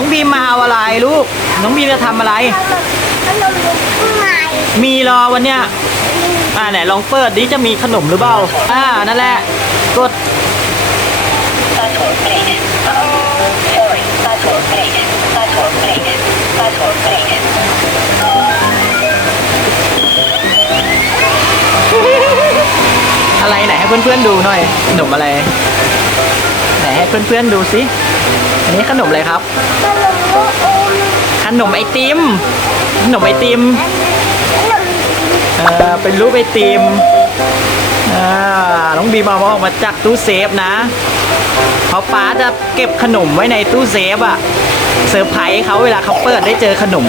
น้องบีมมาเอาอะไรลูก น้องบีมจะทำอะไร ขนมลูกข้างในมีรอวันเนี้ย อ่าไหนลองเปิดดิจะมีขนมหรือเปล่า อ่า นั่นแหละ กด Password page. Sorry, password page. Password page. Password page. อะไรไหนให้เพื่อนๆดูหน่อย ขนมอะไร ไหนให้เพื่อนๆดูสิ อันนี้ขนมอะไรครับ ขนมไอติม ขนมไอติมเออเป็นรูปไอติมอ่าน้องบีมาออกมาจากตู้เซฟนะเพราะป้าจะเก็บขนมไว้ในตู้เซฟอะเซอร์ไพรส์เขาเวลาเขาเปิดได้เจอขนม